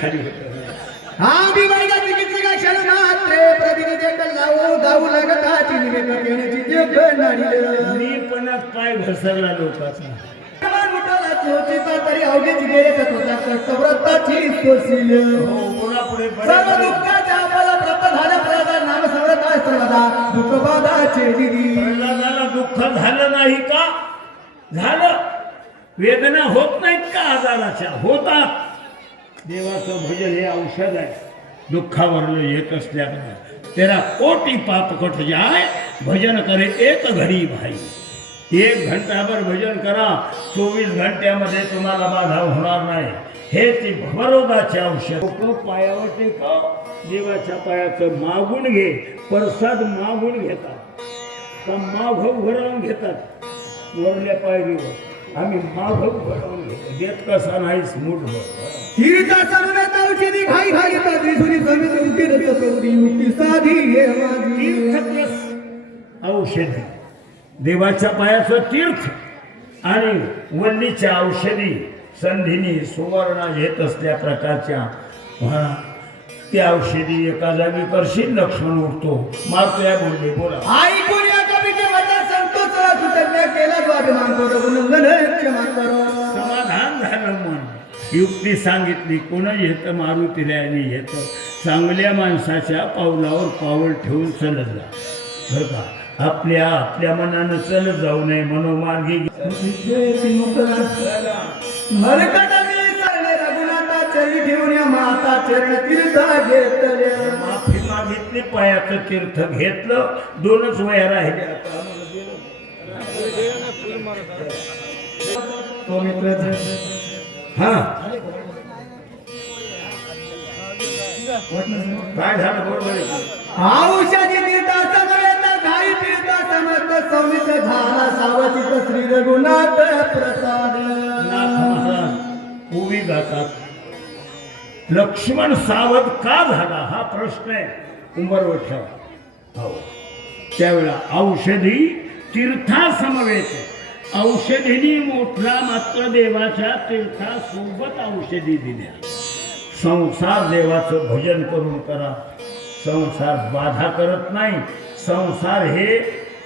खाली होतं आम्ही बाईला चिकित्सका क्षण मात्रे प्रतिनिधी कल्लाओ गाऊ लागताची निवेद केण्याची जग नाडील मीपणात पाय घसरला लोकांचा चोचीचा तरी अवघीच गेले होता कर्तव्रताची सोशील कोणापुढे सर्व दुःखाच्या आपल्याला प्राप्त झाल्या प्रदा नाम सर्वता सर्वदा दुःख बाधाचे दिदी प्रल्हादाला दुःख झालं नाही का झालं वेदना होत नाहीत का आजाराच्या होतात देवाचं भजन हे औषध आहे दुःखावरलं येत असल्याबद्दल तेरा कोटी पाप कट जाय भजन करे एक घडी भाई 1 घंटाभर भजन करा 24 घंट्यामध्ये तुम्हाला बाधा होणार नाही हे ती भवरोगाचे औषध लोक पायावर टेकाव देवाच्या पायाचं मागून घे प्रसाद मागून घेतात का मागव घडवून घेतात वरल्या पायरीवर आम्ही मागव घडवून घेतो देत कसा नाहीच मुठभर तीर्था सर्वत औषधी घाई घाई पात्री सुरी समित तीर्थ कवरी युक्ती साधी हे माझी तीर्थ प्लस औषधी देवाच्या पायाचं तीर्थ आणि वल्लीच्या औषधी संधिनी सुवर्ण घेत असल्या प्रकारच्या म्हणा त्या औषधी एका जागी करशील लक्ष्मण उठतो मारतोय बोलले बोला आई कोण्या कवीचे वचन संतोष सुतज्ञ केला स्वाभिमान करो उल्लंघन क्षमा करो समाधान झालं मन युक्ती सांगितली कोण येतं मारुतीला आणि येतं चांगल्या माणसाच्या पावलावर पाऊल ठेवून चलत जा बरं का आपल्या मनानं चलत जाऊ नये मनोमार्गी रघुनाथा चली ठेवून माता चरण तीर्थ घेतल्या माफी मागितली पायाचं तीर्थ घेतलं 2च वया राहिल्या तो मित्र हा काय झालं बरोबर औषधी तीर्था समवेत घाई तीर्था समर्थ सौमित झाला सावचित श्री रघुनाथ प्रसाद नाथ महाराज उभी गातात लक्ष्मण सावध का झाला हा प्रश्न आहे उंबरवर ठेवा हो त्यावेळा औषधी तीर्था समवेत औषधीनी मोठला मात्र देवाच्या तीर्थासोबत औषधी दिल्या संसार देवाचं भजन करून करा संसार बाधा करत नाही संसार हे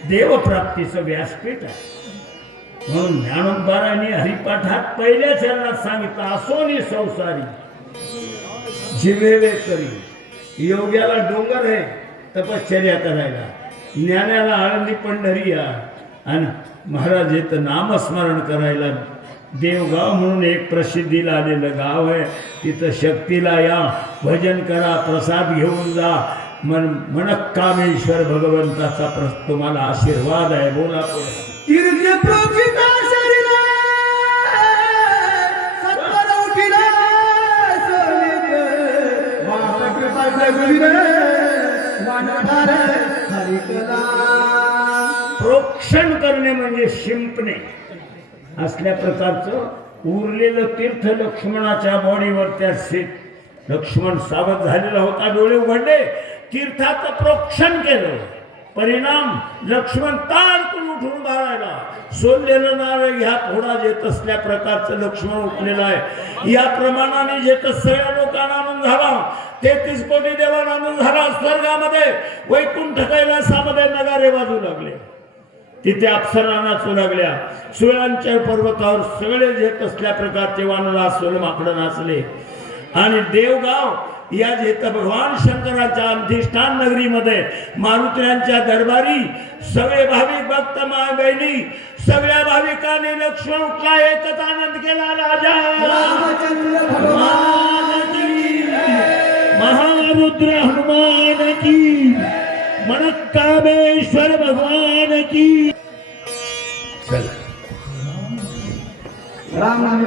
देवप्राप्तीचं व्यासपीठ आहे म्हणून ज्ञानोबारांनी हरिपाठात पहिल्या चरणात सांगितलं असोनी संसारी जिवेवे करी योग्याला डोंगर आहे तपश्चर्या करायला ज्ञानाला आळंदी पंढरी या आणि महाराज येतं नामस्मरण करायला देवगाव म्हणून एक प्रसिद्धीला आलेलं गाव आहे तिथं शक्तीला या भजन करा प्रसाद घेऊन जा मनकामेश्वर भगवंताचा तुम्हाला आशीर्वाद आहे बोला तीर्थ प्रोक्षिता शरीरा सत्वर उठिला सोनित वाट कृपा जगवीर वानधार हरिकला प्रोक्षण करणे म्हणजे शिंपणे असल्या प्रकारचं उरलेलं तीर्थ लक्ष्मणाच्या बॉडीवर त्या लक्ष्मण सावध झालेला होता डोळे उघडले तीर्थाचं प्रोक्षण केलं परिणाम लक्ष्मण ताडकून उठून बाळायला सोडलेलं नारळ ह्या फोडा येत असल्या प्रकारचं लक्ष्मण उठलेलं आहे या प्रमाणाने जेत सगळ्या लोकांना आनंद झाला 33 कोटी देवांना आनंद झाला स्वर्गामध्ये वैकुंठ कैलासामध्ये नगारे वाजू लागले तिथे अप्सरा नाचू लागल्या सुळांच्या पर्वतावर सगळे येत असल्या प्रकारचे वानरा सोलमाकडं नाचले आणि देवगाव या जेत भगवान शंकराच्या अधिष्ठान नगरीमध्ये मारुतीयांच्या दरबारी सगळे भाविक भक्त माय बहिणी सगळ्या भाविकांनी लक्ष्मण उठला एकच आनंद केला राजा महारुद्र हनुमान की मनकामेश्वर भगवान की राम